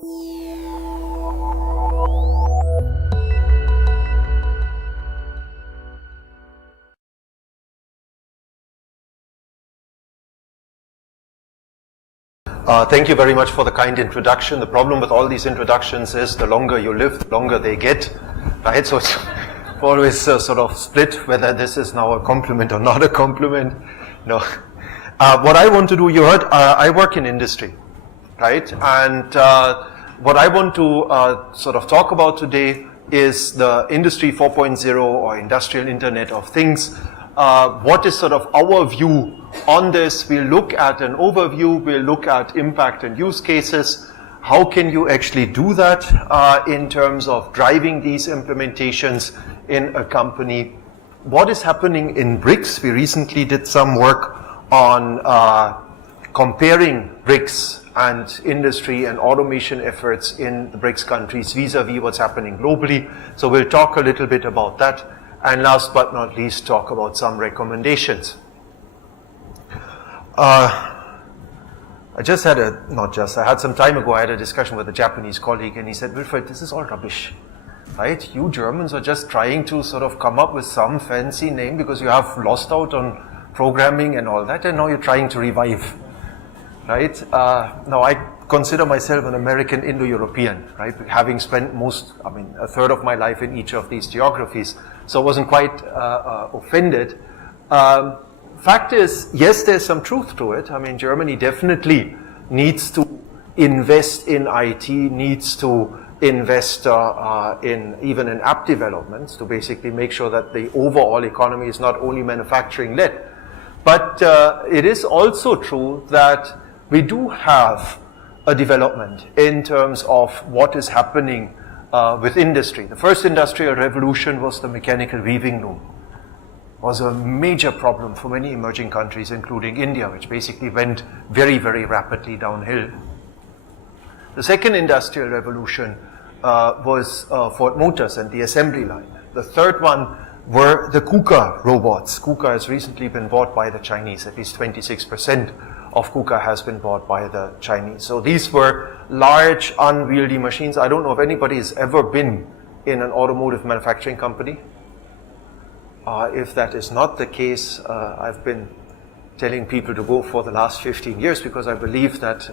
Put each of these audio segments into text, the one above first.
Thank you very much for the kind introduction. The problem with all these introductions is the longer you live, the longer they get, right? So it's always sort of split whether this is now a compliment or not a compliment. No. What I want to do, you heard, I work in industry, right? And what I want to sort of talk about today is the Industry 4.0 or Industrial Internet of Things. What is sort of our view on this? We'll look at an overview, we'll look at impact and use cases. How can you actually do that in terms of driving these implementations in a company? What is happening in BRICS? We recently did some work on comparing BRICS and industry and automation efforts in the BRICS countries vis-a-vis what's happening globally. So we'll talk a little bit about that. And last but not least, talk about some recommendations. I had some time ago, I had a discussion with a Japanese colleague, and he said, Wilfried, this is all rubbish, right? You Germans are just trying to sort of come up with some fancy name because you have lost out on programming and all that, and now you're trying to revive, right? Now, I consider myself an American Indo-European, right? Having spent a third of my life in each of these geographies, so I wasn't quite offended. Fact is, yes, there's some truth to it. I mean, Germany definitely needs to invest in IT, needs to invest in app developments to basically make sure that the overall economy is not only manufacturing-led. But it is also true that we do have a development in terms of what is happening with industry. The first industrial revolution was the mechanical weaving loom. It was a major problem for many emerging countries, including India, which basically went very, very rapidly downhill. The second industrial revolution was Ford Motors and the assembly line. The third one were the KUKA robots. KUKA has recently been bought by the Chinese. At least 26% of KUKA has been bought by the Chinese. So these were large, unwieldy machines. I don't know if anybody has ever been in an automotive manufacturing company. If that is not the case, I've been telling people to go for the last 15 years because I believe that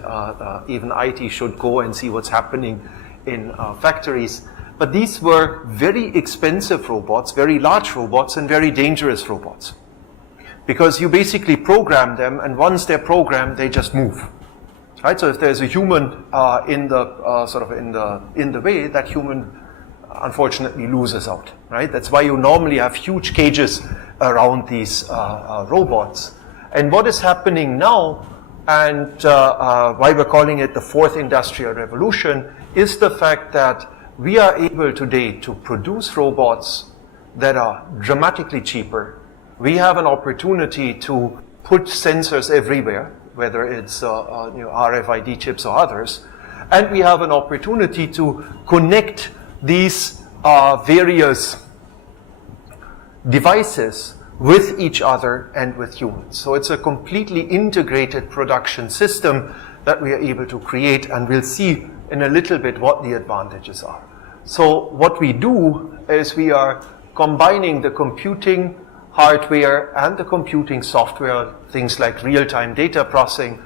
even IT should go and see what's happening in factories. But these were very expensive robots, very large robots, and very dangerous robots. Because you basically program them, and once they're programmed, they just move. Right? So if there's a human in the way, that human unfortunately loses out. Right? That's why you normally have huge cages around these robots. And what is happening now, and why we're calling it the fourth industrial revolution, is the fact that we are able today to produce robots that are dramatically cheaper. We have an opportunity to put sensors everywhere, whether it's RFID chips or others, and we have an opportunity to connect these various devices with each other and with humans. So it's a completely integrated production system that we are able to create, and we'll see in a little bit what the advantages are. So what we do is we are combining the computing hardware and the computing software, things like real-time data processing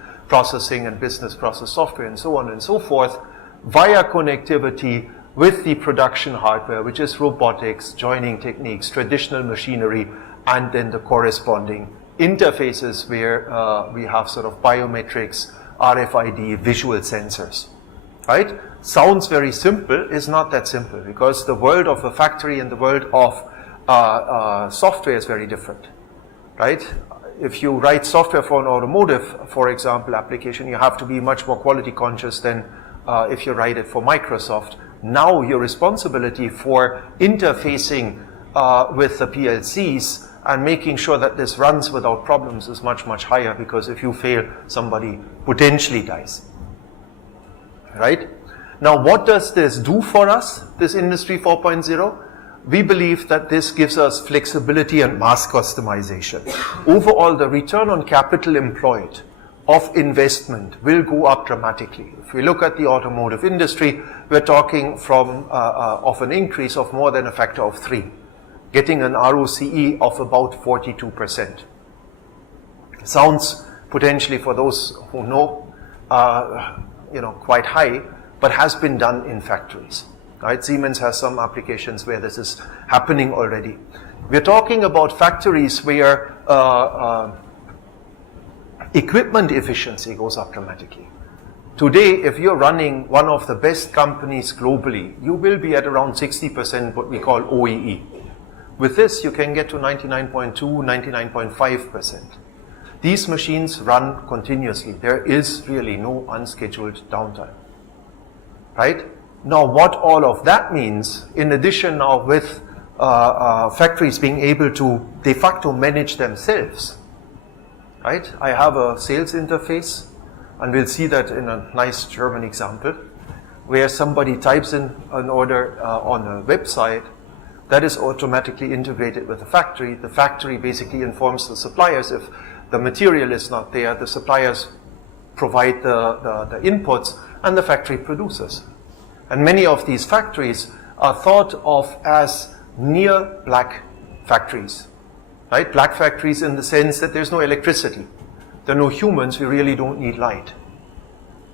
and business process software and so on and so forth, via connectivity with the production hardware, which is robotics, joining techniques, traditional machinery, and then the corresponding interfaces where we have sort of biometrics, RFID, visual sensors. Right? Sounds very simple, is not that simple, because the world of a factory and the world of software is very different. Right? If you write software for an automotive, for example, application, you have to be much more quality conscious than if you write it for Microsoft. Now your responsibility for interfacing with the PLCs and making sure that this runs without problems is much, much higher, because if you fail, somebody potentially dies. Right? Now, what does this do for us, this Industry 4.0? We believe that this gives us flexibility and mass customization. Overall, the return on capital employed of investment will go up dramatically. If we look at the automotive industry, we're talking of an increase of more than a factor of 3, getting an ROCE of about 42%. Sounds potentially, for those who know, quite high, but has been done in factories. Right? Siemens has some applications where this is happening already. We're talking about factories where equipment efficiency goes up dramatically. Today, if you're running one of the best companies globally, you will be at around 60% what we call OEE. With this, you can get to 99.2, 99.5%. These machines run continuously. There is really no unscheduled downtime. Right? Now, what all of that means, in addition now with factories being able to de facto manage themselves, right? I have a sales interface, and we'll see that in a nice German example, where somebody types in an order on a website that is automatically integrated with the factory. The factory basically informs the suppliers if the material is not there, the suppliers provide the inputs, and the factory produces. And many of these factories are thought of as near black factories, right? Black factories in the sense that there's no electricity. There are no humans, we really don't need light,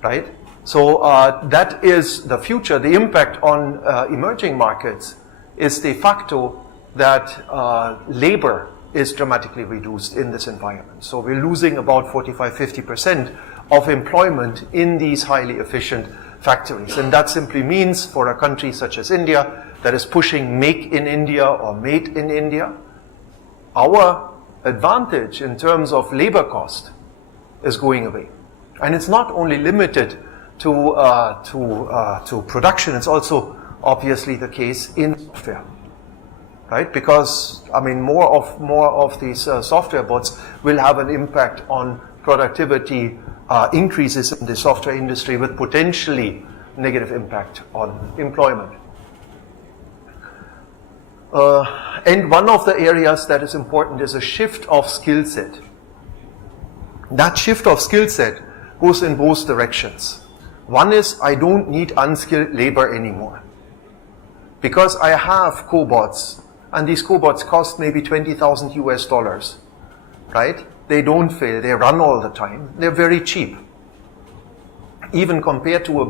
right? So that is the future. The impact on emerging markets is de facto that labor is dramatically reduced in this environment. So we're losing about 45-50% of employment in these highly efficient factories. And that simply means for a country such as India that is pushing make in India or made in India, our advantage in terms of labor cost is going away. And it's not only limited to production, it's also obviously the case in software. Right? Because, I mean, more of these software bots will have an impact on productivity increases in the software industry with potentially negative impact on employment. And one of the areas that is important is a shift of skill set. That shift of skill set goes in both directions. One is I don't need unskilled labor anymore because I have cobots, and these cobots cost maybe $20,000 US, right? They don't fail, they run all the time, they're very cheap. Even compared to a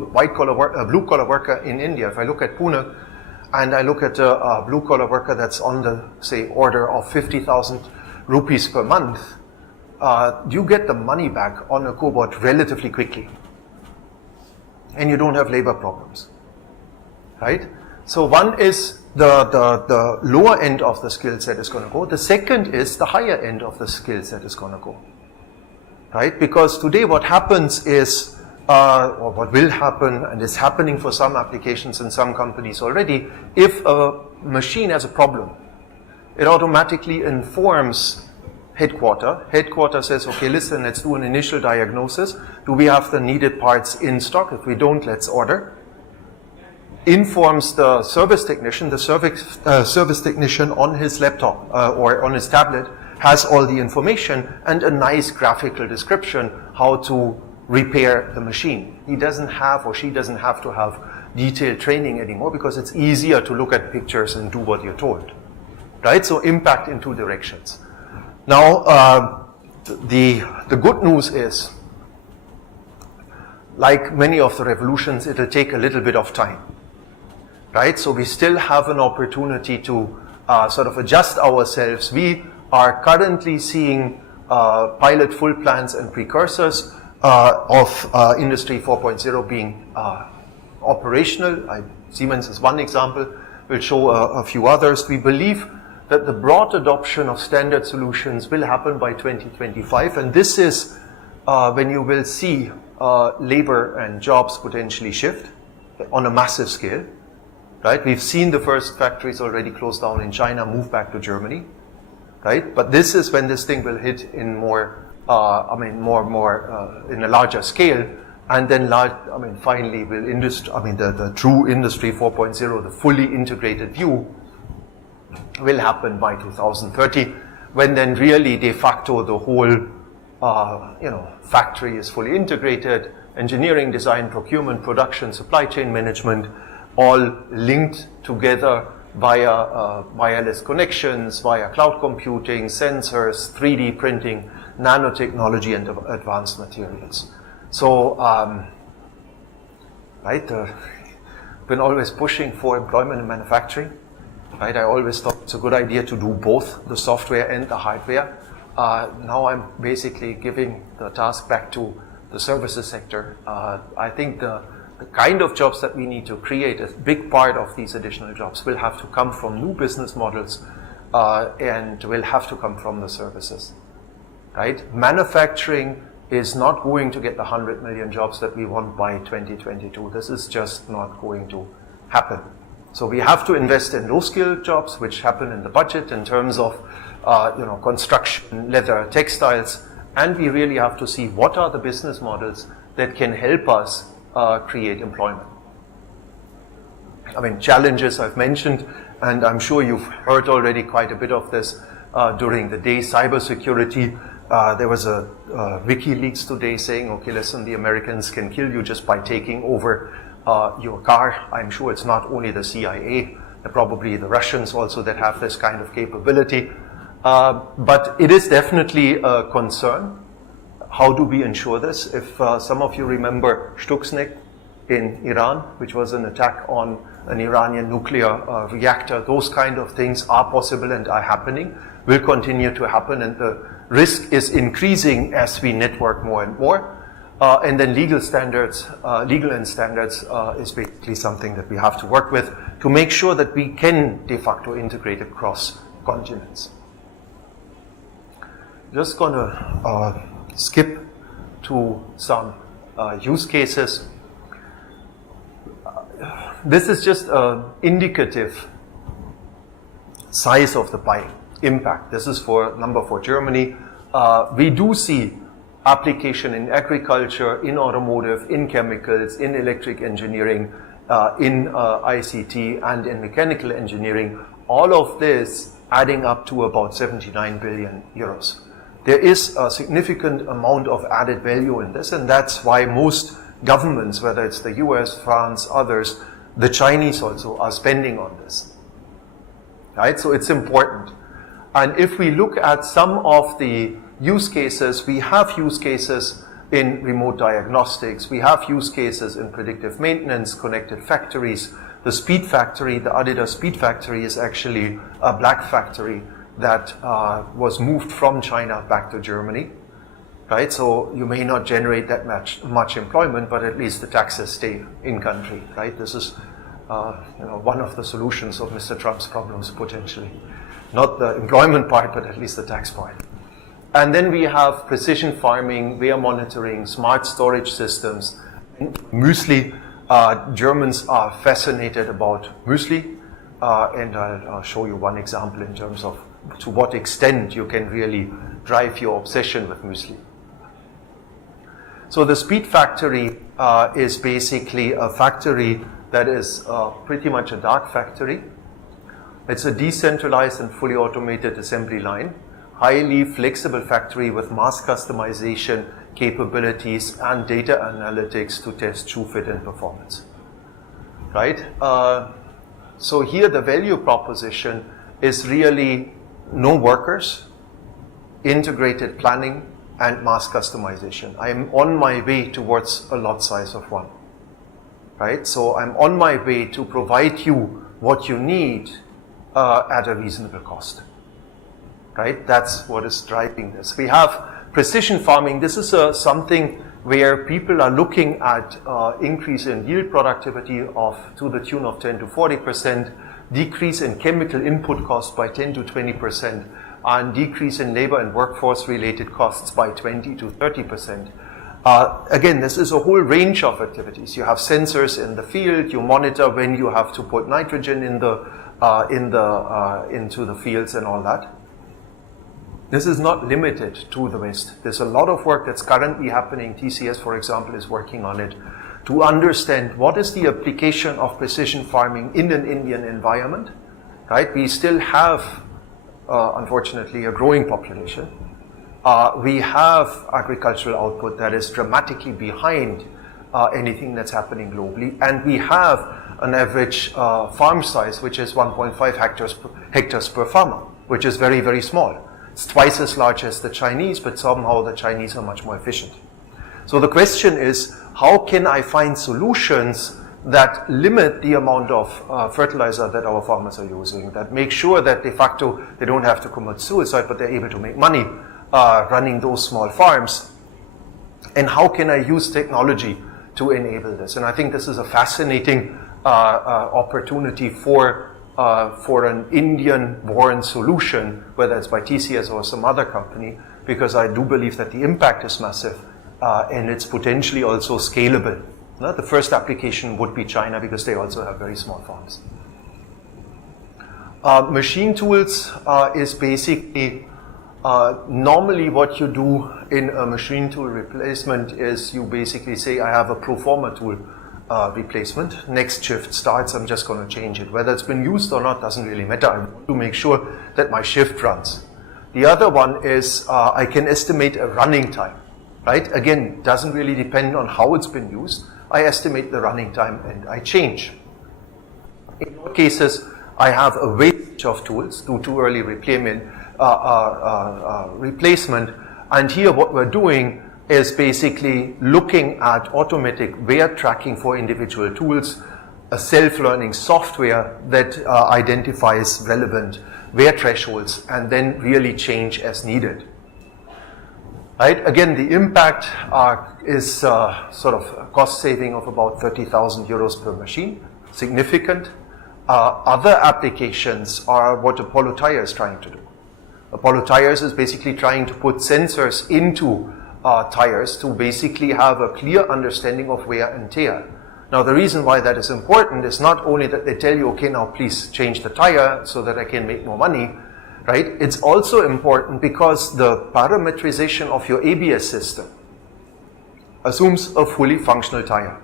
blue-collar worker in India, if I look at Pune and I look at a blue-collar worker that's on the, say, order of 50,000 rupees per month, you get the money back on a cobot relatively quickly. And you don't have labor problems, right? So one is the lower end of the skill set is going to go. The second is the higher end of the skill set is going to go, right? Because today what happens is, or what will happen, and is happening for some applications in some companies already, if a machine has a problem, it automatically informs headquarters. Headquarters says, okay, listen, let's do an initial diagnosis. Do we have the needed parts in stock? If we don't, let's order. Informs the service technician. The service technician on his laptop or on his tablet has all the information and a nice graphical description how to repair the machine. He doesn't have, or she doesn't have to have detailed training anymore because it's easier to look at pictures and do what you're told, right? So impact in two directions. Now, the good news is, like many of the revolutions, it'll take a little bit of time, right? So we still have an opportunity to sort of adjust ourselves. We are currently seeing pilot full plans and precursors of Industry 4.0 being operational. Siemens is one example. We'll show a few others. We believe that the broad adoption of standard solutions will happen by 2025, and this is when you will see labor and jobs potentially shift on a massive scale, right? We've seen the first factories already close down in China, move back to Germany, right? But this is when this thing will hit in more, in a larger scale, and then finally will the true Industry 4.0, the fully integrated view, will happen by 2030, when then really de facto the whole factory is fully integrated, engineering, design, procurement, production, supply chain management, all linked together via wireless connections, via cloud computing, sensors, 3D printing, nanotechnology, and advanced materials. So, been always pushing for employment in manufacturing. Right, I always thought it's a good idea to do both the software and the hardware. Now I'm basically giving the task back to the services sector. I think the kind of jobs that we need to create, a big part of these additional jobs will have to come from new business models and will have to come from the services. Right? Manufacturing is not going to get the 100 million jobs that we want by 2022. This is just not going to happen. So we have to invest in low-skilled jobs, which happen in the budget in terms of construction, leather, textiles, and we really have to see what are the business models that can help us create employment. I mean, challenges I've mentioned, and I'm sure you've heard already quite a bit of this during the day. Cybersecurity. There was a WikiLeaks today saying, okay, listen, the Americans can kill you just by taking over your car. I'm sure it's not only the CIA, probably the Russians also that have this kind of capability. But it is definitely a concern. How do we ensure this? If some of you remember Stuxnet in Iran, which was an attack on an Iranian nuclear reactor, those kind of things are possible and are happening, will continue to happen, and the risk is increasing as we network more and more. And then legal standards is basically something that we have to work with to make sure that we can de facto integrate across continents. Just going to skip to some use cases. This is just an indicative size of the pie impact. This is for number for Germany. We do see application in agriculture, in automotive, in chemicals, in electric engineering, in ICT, and in mechanical engineering. All of this adding up to about 79 billion euros. There is a significant amount of added value in this, and that's why most governments, whether it's the US, France, others, the Chinese also, are spending on this. Right? So it's important. And if we look at some of the use cases, we have use cases in remote diagnostics, we have use cases in predictive maintenance, connected factories. The Speed Factory, the Adidas Speed Factory, is actually a black factory that was moved from China back to Germany. Right? So you may not generate that much employment, but at least the taxes stay in country. Right? This is one of the solutions of Mr. Trump's problems potentially. Not the employment part, but at least the tax part. And then we have precision farming, wear monitoring, smart storage systems. Muesli, Germans are fascinated about muesli, and I'll show you one example in terms of to what extent you can really drive your obsession with muesli. So the Speed Factory is basically a factory that is pretty much a dark factory. It's a decentralized and fully automated assembly line, highly flexible factory with mass customization capabilities and data analytics to test true fit and performance. Right? So here the value proposition is really no workers, integrated planning, and mass customization. I'm on my way towards a lot size of 1. Right? So I'm on my way to provide you what you need at a reasonable cost. Right? That's what is driving this. We have precision farming. This is something where people are looking at increase in yield productivity to the tune of 10 to 40%, decrease in chemical input costs by 10 to 20%, and decrease in labor and workforce related costs by 20 to 30%. Again, this is a whole range of activities. You have sensors in the field. You monitor when you have to put nitrogen into the fields and all that. This is not limited to the West. There's a lot of work that's currently happening. TCS, for example, is working on it to understand what is the application of precision farming in an Indian environment. Right? We still have, unfortunately, a growing population. we have agricultural output that is dramatically behind anything that's happening globally, and we have an average farm size which is 1.5 hectares per farmer, which is very, very small. It's twice as large as the Chinese, but somehow the Chinese are much more efficient. So the question is, how can I find solutions that limit the amount of fertilizer that our farmers are using, that make sure that de facto they don't have to commit suicide, but they're able to make money running those small farms? And how can I use technology to enable this? And I think this is a fascinating opportunity for an Indian-born solution, whether it's by TCS or some other company, because I do believe that the impact is massive and it's potentially also scalable. The first application would be China, because they also have very small farms. Machine tools is basically normally what you do in a machine tool replacement is you basically say, I have a pro forma tool replacement. Next shift starts, I'm just going to change it. Whether it's been used or not doesn't really matter. I want to make sure that my shift runs. The other one is I can estimate a running time. Right? Again, doesn't really depend on how it's been used. I estimate the running time and I change. In all cases, I have a wastage of tools due to early replacement. And here what we're doing is basically looking at automatic wear tracking for individual tools, a self-learning software that identifies relevant wear thresholds and then really change as needed. Right? Again, the impact is sort of a cost saving of about 30,000 euros per machine, significant. Other applications are what Apollo Tyre is trying to do. Apollo Tyres is basically trying to put sensors into tires to basically have a clear understanding of wear and tear. Now, the reason why that is important is not only that they tell you, okay, now please change the tire so that I can make more money, right? It's also important because the parameterization of your ABS system assumes a fully functional tire.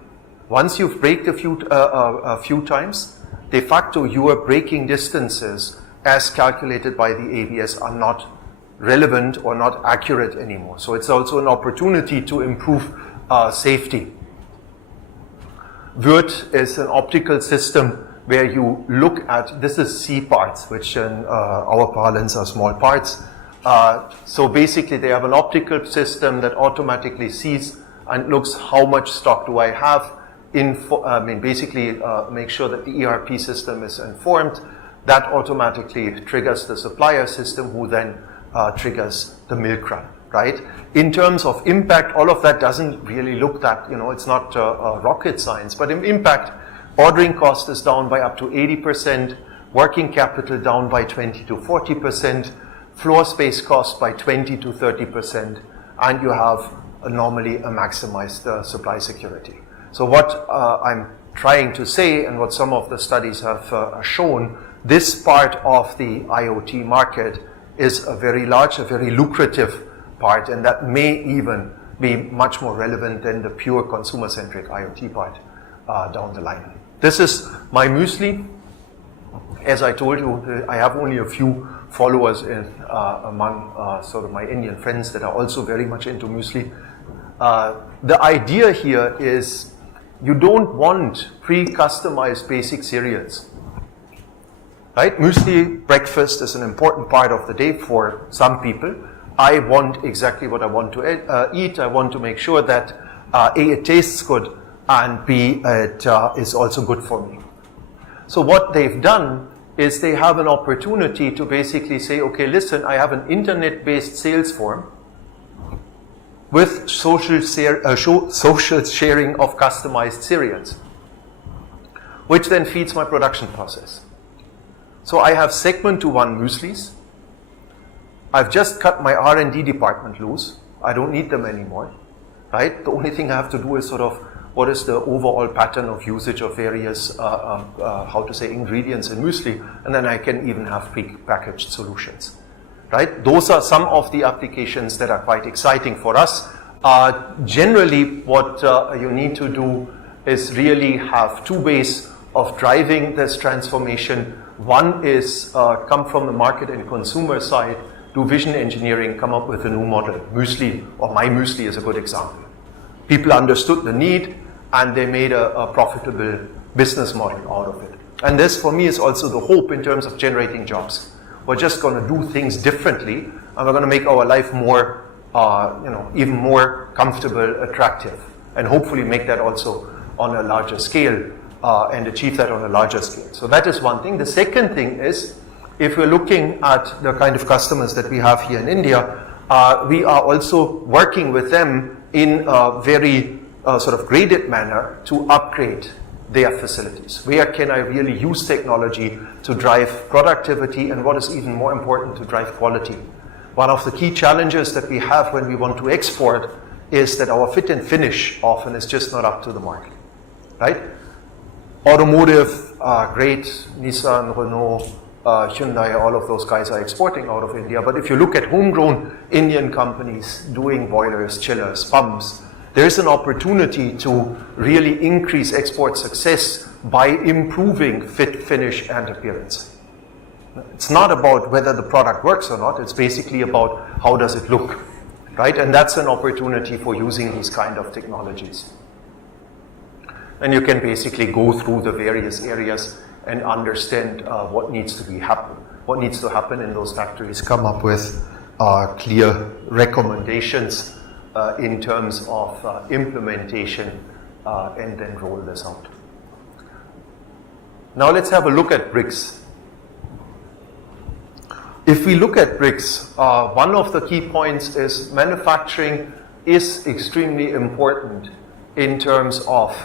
Once you've braked a few times, de facto your braking distances as calculated by the ABS are not relevant or not accurate anymore. So it's also an opportunity to improve safety. VIRT is an optical system where you look at, this is C parts, which in our parlance are small parts. So basically they have an optical system that automatically sees and looks how much stock do I have, basically make sure that the ERP system is informed. That automatically triggers the supplier system, who then triggers the milk run, right? In terms of impact, all of that doesn't really look that, it's not rocket science, but in impact, ordering cost is down by up to 80%, working capital down by 20 to 40%, floor space cost by 20 to 30%, and you have normally a maximized supply security. So what I'm trying to say, and what some of the studies have shown, this part of the IoT market is a very large, a very lucrative part, and that may even be much more relevant than the pure consumer-centric IoT part down the line. This is my Muesli. As I told you, I have only a few followers among sort of my Indian friends that are also very much into Muesli. The idea here is you don't want pre-customized basic cereals. Right? Muesli breakfast is an important part of the day for some people. I want exactly what I want to eat. I want to make sure that A, it tastes good, and B, it is also good for me. So what they've done is they have an opportunity to basically say, okay, listen, I have an internet-based sales form with social sharing of customized cereals, which then feeds my production process. So I have segment to one Mueslis. I've just cut my R&D department loose. I don't need them anymore, right? The only thing I have to do is sort of what is the overall pattern of usage of various, ingredients in Muesli, and then I can even have pre-packaged solutions, right? Those are some of the applications that are quite exciting for us. Generally, what you need to do is really have two ways of driving this transformation. One is come from the market and consumer side do vision engineering, come up with a new model. Muesli, or My Muesli is a good example. People understood the need and they made a profitable business model out of it. And this, for me, is also the hope in terms of generating jobs. We're just going to do things differently, and we're going to make our life more, even more comfortable, attractive, and hopefully make that also on a larger scale and achieve that on a larger scale. So that is one thing. The second thing is, if we're looking at the kind of customers that we have here in India, we are also working with them in a very sort of graded manner to upgrade their facilities. Where can I really use technology to drive productivity, and what is even more important, to drive quality? One of the key challenges that we have when we want to export is that our fit and finish often is just not up to the mark, right? Automotive, great, Nissan, Renault, Hyundai, all of those guys are exporting out of India. But if you look at homegrown Indian companies doing boilers, chillers, pumps, there's an opportunity to really increase export success by improving fit, finish, and appearance. It's not about whether the product works or not, it's basically about how does it look, right? And that's an opportunity for using these kind of technologies. And you can basically go through the various areas and understand what needs to happen in those factories, come up with clear recommendations in terms of implementation, and then roll this out. Now let's have a look at BRICS. If we look at BRICS, one of the key points is manufacturing is extremely important in terms of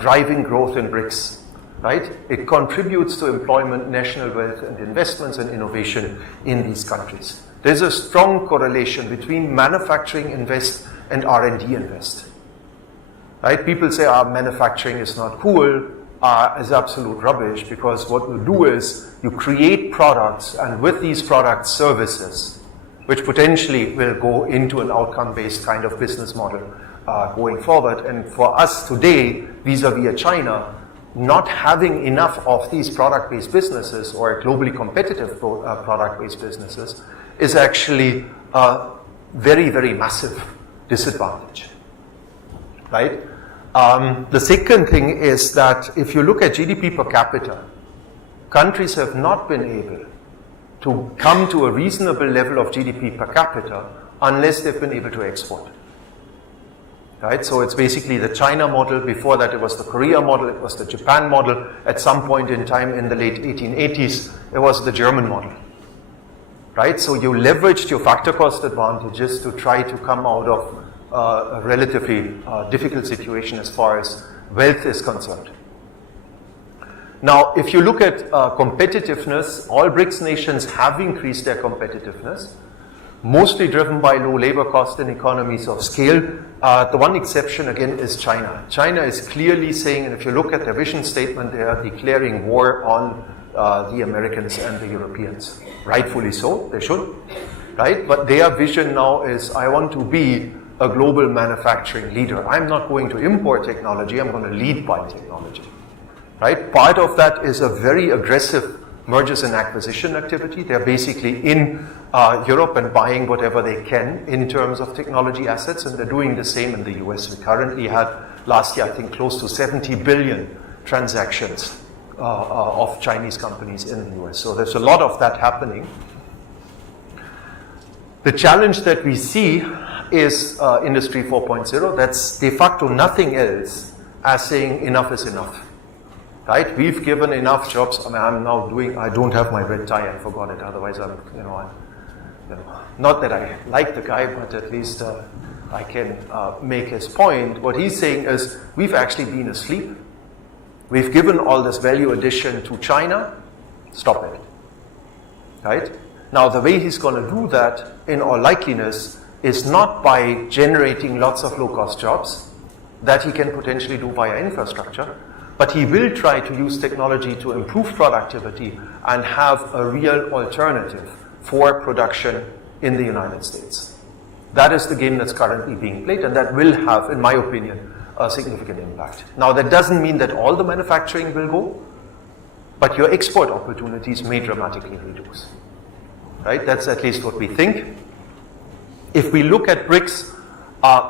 driving growth in BRICS, right? It contributes to employment, national wealth, and investments and innovation in these countries. There's a strong correlation between manufacturing invest and R&D invest, right? People say manufacturing is not cool, is absolute rubbish, because what you do is you create products, and with these products, services, which potentially will go into an outcome-based kind of business model going forward. And for us today, vis-a-vis China, not having enough of these product-based businesses or globally competitive product-based businesses is actually a very, very massive disadvantage, right? The second thing is that if you look at GDP per capita, countries have not been able to come to a reasonable level of GDP per capita unless they've been able to export. Right? So it's basically the China model. Before that, it was the Korea model. It was the Japan model. At some point in time in the late 1880s, it was the German model. Right? So you leveraged your factor cost advantages to try to come out of a relatively difficult situation as far as wealth is concerned. Now, if you look at competitiveness, all BRICS nations have increased their competitiveness, mostly driven by low labor cost and economies of scale. The one exception, again, is China. China is clearly saying, and if you look at their vision statement, they are declaring war on the Americans and the Europeans. Rightfully so, they should, right? But their vision now is, I want to be a global manufacturing leader. I'm not going to import technology, I'm going to lead by technology, right? Part of that is a very aggressive mergers and acquisition activity. They're basically in Europe and buying whatever they can in terms of technology assets, and they're doing the same in the US. We currently had last year, I think, close to 70 billion transactions of Chinese companies in the US. So there's a lot of that happening. The challenge that we see is Industry 4.0. That's de facto nothing else as saying enough is enough. Right? We've given enough jobs. I mean, I don't have my red tie, I forgot it. Otherwise, not that I like the guy, but at least I can make his point. What he's saying is, we've actually been asleep. We've given all this value addition to China. Stop it. Right? Now, the way he's going to do that, in all likeliness, is not by generating lots of low-cost jobs that he can potentially do via infrastructure, but he will try to use technology to improve productivity and have a real alternative for production in the United States. That is the game that's currently being played, and that will have, in my opinion, a significant impact. Now, that doesn't mean that all the manufacturing will go, but your export opportunities may dramatically reduce. right? That's at least what we think. If we look at BRICS,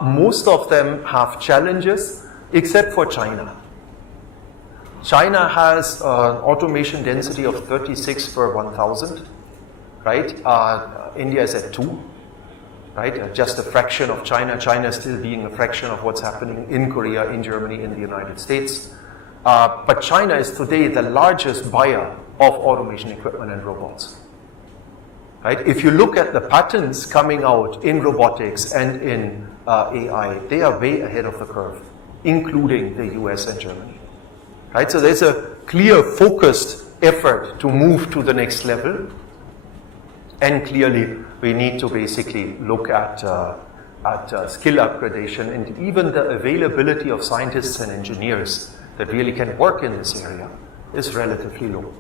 most of them have challenges, except for China. China has an automation density of 36 per 1,000, right? India is at 2, right? Just a fraction of China. China still being a fraction of what's happening in Korea, in Germany, in the United States. But China is today the largest buyer of automation equipment and robots. Right? If you look at the patents coming out in robotics and in AI, they are way ahead of the curve, including the US and Germany. Right? So there's a clear focused effort to move to the next level. And clearly, we need to basically look at skill upgradation and even the availability of scientists and engineers that really can work in this area is relatively low.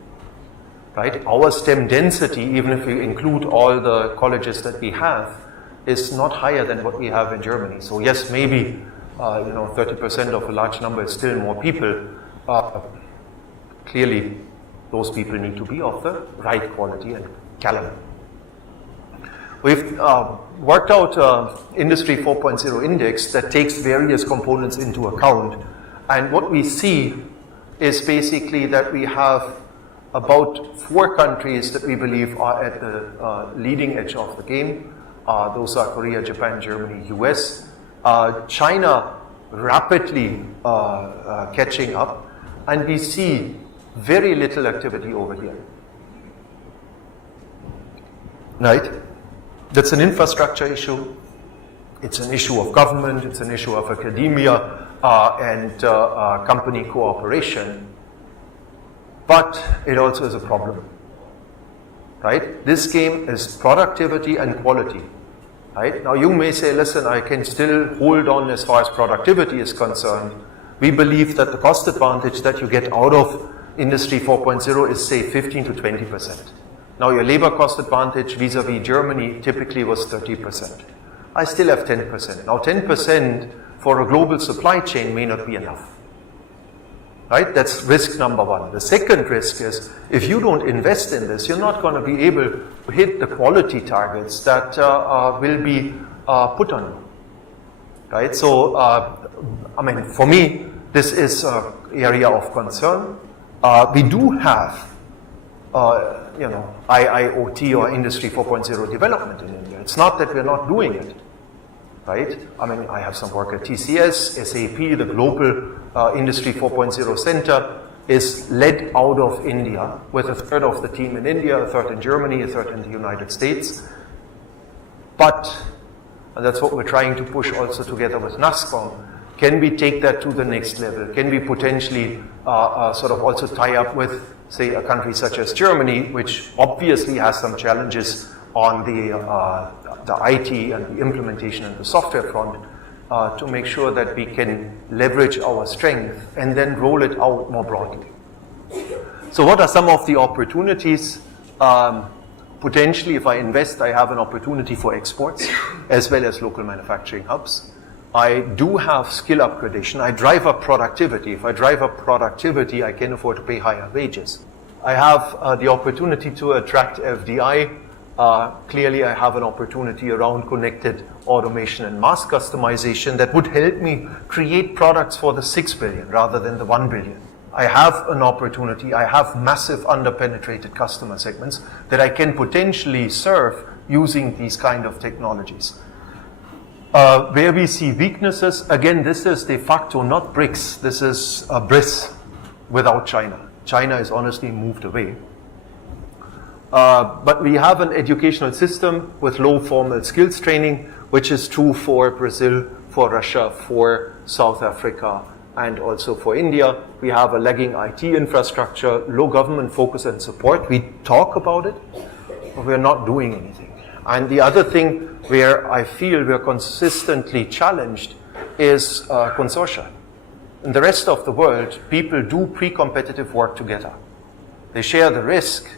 Right? Our STEM density, even if we include all the colleges that we have, is not higher than what we have in Germany. So yes, maybe 30% of a large number is still more people. Clearly, those people need to be of the right quality and caliber. We've worked out Industry 4.0 index that takes various components into account. And what we see is basically that we have about 4 countries that we believe are at the leading edge of the game. Those are Korea, Japan, Germany, US. China rapidly catching up, and we see very little activity over here. Right? That's an infrastructure issue. It's an issue of government. It's an issue of academia and company cooperation. But it also is a problem. Right? This game is productivity and quality. Right? Now you may say, listen, I can still hold on as far as productivity is concerned. We believe that the cost advantage that you get out of Industry 4.0 is, say, 15 to 20%. Now your labor cost advantage vis-a-vis Germany typically was 30%. I still have 10%. Now 10% for a global supply chain may not be enough. Right? That's risk number one. The second risk is, if you don't invest in this, you're not going to be able to hit the quality targets that will be put on you. Right? So, for me, this is an area of concern. We do have, IoT or Industry 4.0 development in India. It's not that we're not doing it. Right? I have some work at TCS, SAP, the global Industry 4.0 center is led out of India with a third of the team in India, a third in Germany, a third in the United States. But, and that's what we're trying to push also together with NASCOM, can we take that to the next level? Can we potentially sort of also tie up with, say, a country such as Germany, which obviously has some challenges on the IT and the implementation and the software front, to make sure that we can leverage our strength and then roll it out more broadly. So what are some of the opportunities? Potentially, if I invest, I have an opportunity for exports as well as local manufacturing hubs. I do have skill upgradation. I drive up productivity. If I drive up productivity, I can afford to pay higher wages. I have the opportunity to attract FDI. Clearly, I have an opportunity around connected automation and mass customization that would help me create products for the 6 billion rather than the 1 billion. I have an opportunity. I have massive underpenetrated customer segments that I can potentially serve using these kind of technologies. Where we see weaknesses, again, this is de facto not BRICS. This is BRICS without China. China is honestly moved away. But we have an educational system with low formal skills training, which is true for Brazil, for Russia, for South Africa, and also for India. We have a lagging IT infrastructure, low government focus and support. We talk about it, but we're not doing anything. And the other thing where I feel we're consistently challenged is consortia. In the rest of the world, people do pre-competitive work together. They share the risk.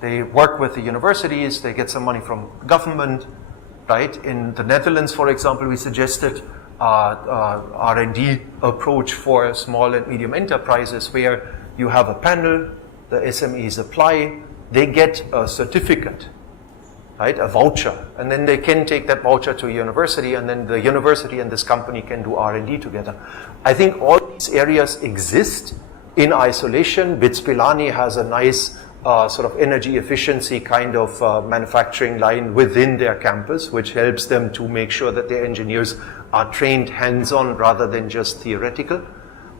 They work with the universities. They get some money from government. Right? In the Netherlands, for example, we suggested R&D approach for small and medium enterprises where you have a panel, the SMEs apply, they get a certificate right? A voucher. And then they can take that voucher to a university, and then the university and this company can do R&D together. I think all these areas exist in isolation. BITS Pilani has a nice sort of energy efficiency kind of manufacturing line within their campus, which helps them to make sure that their engineers are trained hands-on rather than just theoretical.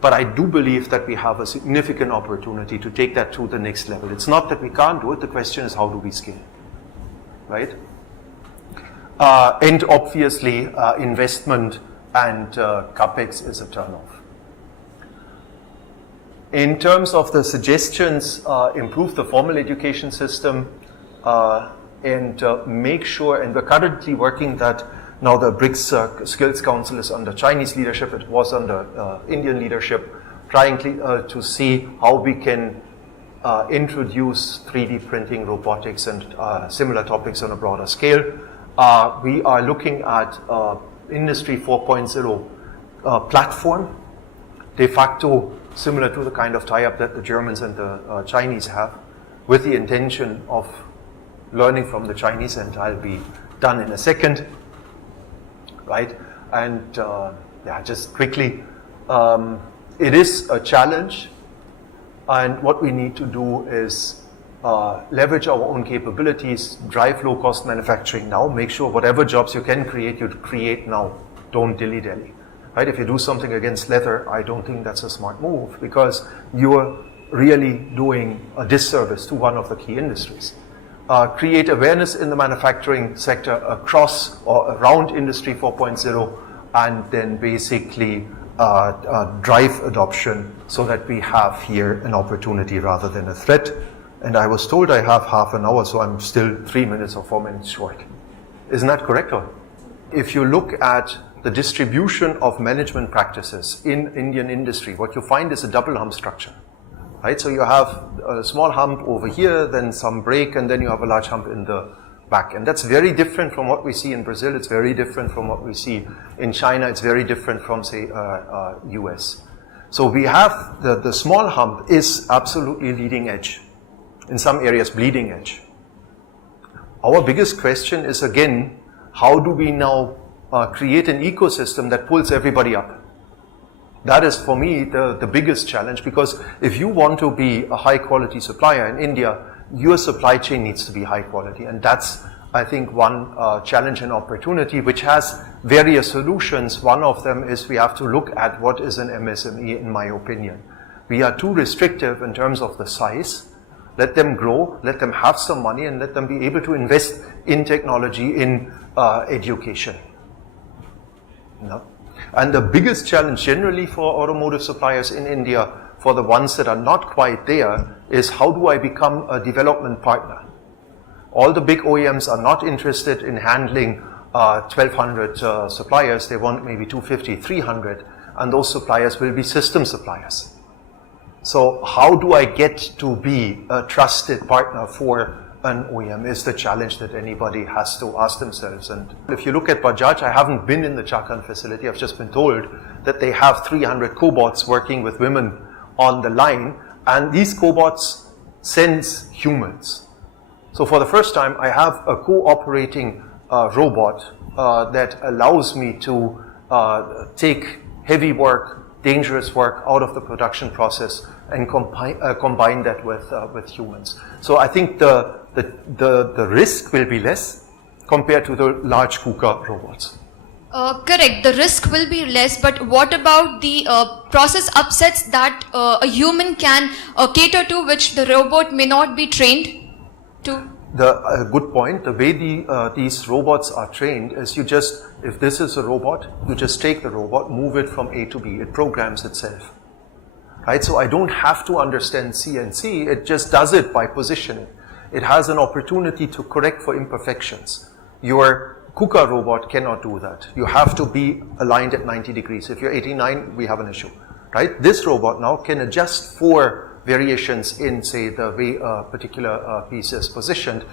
But I do believe that we have a significant opportunity to take that to the next level. It's not that we can't do it, the question is how do we scale, right? And obviously investment and capex is a turnoff. In terms of the suggestions, improve the formal education system and make sure, and we're currently working that now the BRICS Skills Council is under Chinese leadership, it was under Indian leadership, trying to see how we can introduce 3D printing, robotics, and similar topics on a broader scale. We are looking at Industry 4.0 platform, de facto similar to the kind of tie-up that the Germans and the Chinese have, with the intention of learning from the Chinese, and I'll be done in a second, right? And yeah, just quickly, it is a challenge, and what we need to do is leverage our own capabilities, drive low-cost manufacturing now, make sure whatever jobs you can create, you create now, don't dilly-dally. Right? If you do something against leather, I don't think that's a smart move, because you're really doing a disservice to one of the key industries. Create awareness in the manufacturing sector across or around Industry 4.0, and then basically drive adoption so that we have here an opportunity rather than a threat. And I was told I have half an hour, so I'm still 3 minutes or 4 minutes short. Isn't that correct? Or if you look at the distribution of management practices in Indian industry, what you find is a double hump structure, right? So you have a small hump over here, then some break, and then you have a large hump in the back. And that's very different from what we see in Brazil. It's very different from what we see in China. It's very different from, say, US. So we have the small hump is absolutely leading edge. In some areas, bleeding edge. Our biggest question is, again, how do we now create an ecosystem that pulls everybody up? That is, for me, the biggest challenge, because if you want to be a high-quality supplier in India, your supply chain needs to be high quality. And that's, I think, one challenge and opportunity, which has various solutions. One of them is we have to look at what is an MSME, in my opinion. We are too restrictive in terms of the size. Let them grow, let them have some money, and let them be able to invest in technology, in education. No? And the biggest challenge generally for automotive suppliers in India, for the ones that are not quite there, is how do I become a development partner? All the big OEMs are not interested in handling 1,200 suppliers. They want maybe 250, 300, and those suppliers will be system suppliers. So how do I get to be a trusted partner for an OEM is the challenge that anybody has to ask themselves. And if you look at Bajaj, I haven't been in the Chakan facility. I've just been told that they have 300 cobots working with women on the line, and these cobots sense humans. So for the first time, I have a cooperating robot that allows me to take heavy work, dangerous work out of the production process and combine that with humans. So I think the risk will be less compared to the large KUKA robots. Correct, the risk will be less, but what about the process upsets that a human can cater to, which the robot may not be trained to? Good point. The way these robots are trained is you just, if this is a robot, you just take the robot, move it from A to B. It programs itself. Right? So I don't have to understand CNC. It just does it by positioning. It has an opportunity to correct for imperfections. Your KUKA robot cannot do that. You have to be aligned at 90 degrees. If you're 89, we have an issue. Right? This robot now can adjust for variations in, say, the way a particular piece is positioned.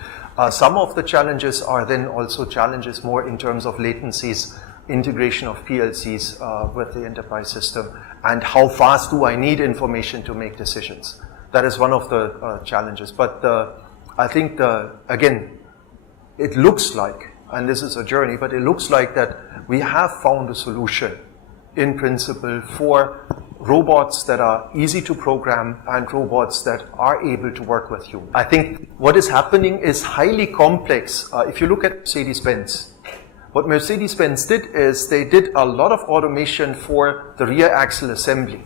Some of the challenges are then also challenges more in terms of latencies, integration of PLCs with the enterprise system, and how fast do I need information to make decisions. That is one of the challenges. But I think, again, it looks like, and this is a journey, but it looks like that we have found a solution in principle for robots that are easy to program and robots that are able to work with you. I think what is happening is highly complex. If you look at Mercedes-Benz, what Mercedes-Benz did is they did a lot of automation for the rear axle assembly.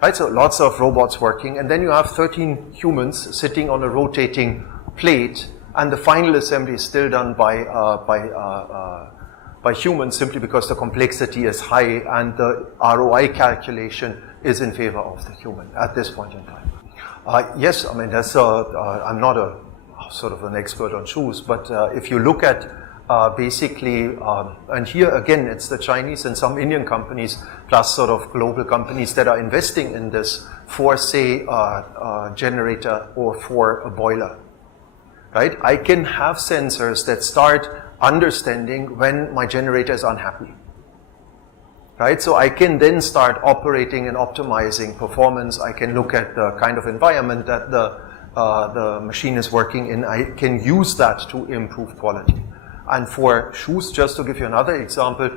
Right, so lots of robots working, and then you have 13 humans sitting on a rotating plate, and the final assembly is still done by humans simply because the complexity is high and the ROI calculation is in favor of the human at this point in time. Yes, I mean, I'm not a sort of an expert on shoes, but if you look at basically, and here again, it's the Chinese and some Indian companies plus sort of global companies that are investing in this for, say, a generator or for a boiler, right? I can have sensors that start understanding when my generator is unhappy, right? So I can then start operating and optimizing performance. I can look at the kind of environment that the machine is working in. I can use that to improve quality. And for shoes, just to give you another example,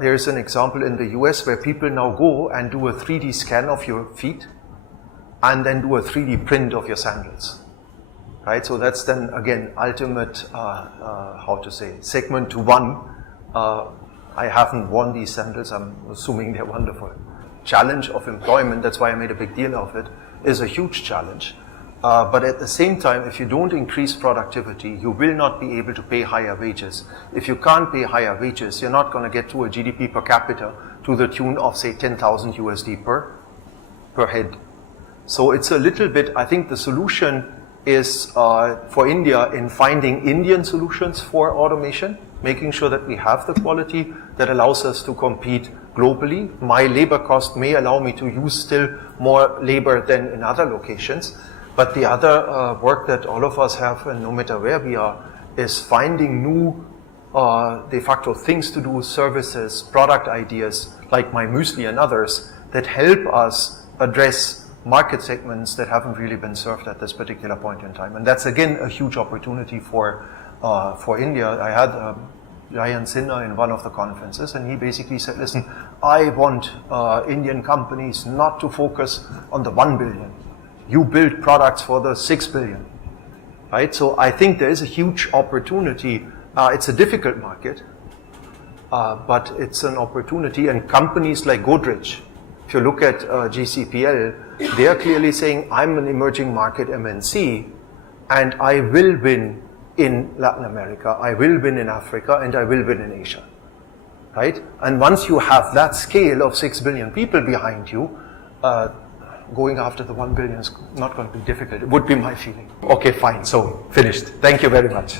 there's an example in the US where people now go and do a 3D scan of your feet and then do a 3D print of your sandals. Right? So that's then, again, ultimate, segment to one. I haven't worn these sandals, I'm assuming they're wonderful. Challenge of employment, that's why I made a big deal of it, is a huge challenge. But at the same time, if you don't increase productivity, you will not be able to pay higher wages. If you can't pay higher wages, you're not going to get to a GDP per capita to the tune of, say, 10,000 USD per head. So it's a little bit, I think the solution is for India in finding Indian solutions for automation, making sure that we have the quality that allows us to compete globally. My labor cost may allow me to use still more labor than in other locations. But the other work that all of us have, and no matter where we are, is finding new de facto things to do, services, product ideas like my Muesli and others that help us address market segments that haven't really been served at this particular point in time. And that's again a huge opportunity for India. I had Jayant Sinha in one of the conferences, and he basically said, listen, I want Indian companies not to focus on the 1 billion. You build products for the 6 billion, right? So I think there is a huge opportunity. It's a difficult market, but it's an opportunity. And companies like Godrej, if you look at GCPL, they are clearly saying, I'm an emerging market MNC, and I will win in Latin America, I will win in Africa, and I will win in Asia, right? And once you have that scale of 6 billion people behind you, going after the 1 billion is not going to be difficult. It would be my feeling. Okay, fine. So, finished. Thank you very much.